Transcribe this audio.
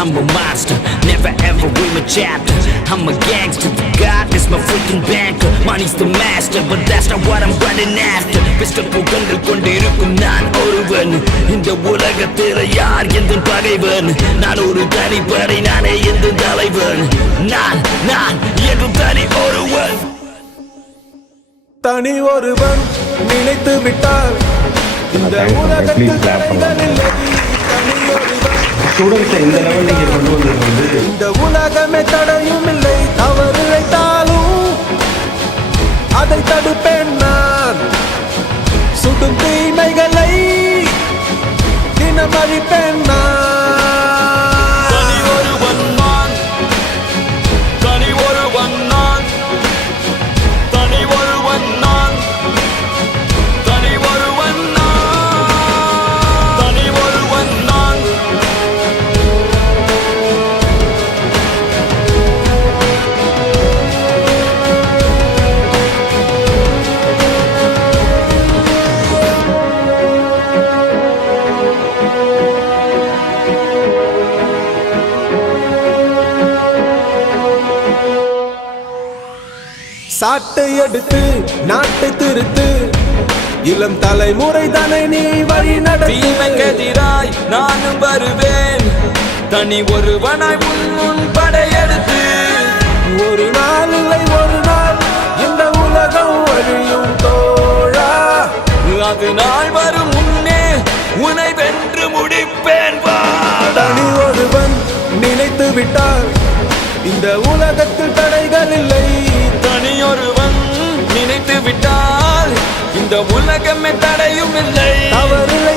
I'm a monster, never ever read my chapter. I'm a gangster, God is my freaking banker. Money's the master, but that's not what I'm running after. Pistol புகழ்கள் கொண்டிருக்கும் நான் ஒருவன். இந்த உலகத்தில் யார் எந்த பகைவன்? நான் ஒரு தனிப்படை, நானே எந்த தலைவன். நான் என்று தனி ஒருவன். தனி ஒருவன் நினைத்து விட்டால் இந்த உலகத்தில் தடைகள் இல்லை. தனி ஒருவன் இந்த உலகமே தடையும் இல்லை. தவறு இழைத்தாலும் அதை தடுப்பேன் நான். சுடும் தீமைகளை தினம் அழிப்பேன் நான். சாட்டை எடுத்து நாட்டை திருத்து, இளம் தலைமுறை தானே நீ வழி நடத்து. தீமைக்கெதிராய் நானும் வருவேன், தனி ஒருவனாய் முன் படையெடுத்து. ஒரு நாள் இல்லை ஒரு நாள் இந்த உலகம் வழியும் தோழா. அது நாள் வரும் முன்னே உன்னை வென்று முடிப்பேன். தனி ஒருவன் நினைத்து விட்டால் இந்த உலகத்தில் தடைகள் இல்லை. தனி ஒருவன் நினைத்து விட்டால் இந்த உலகமே தடையும் இல்லை. தவறில்லை.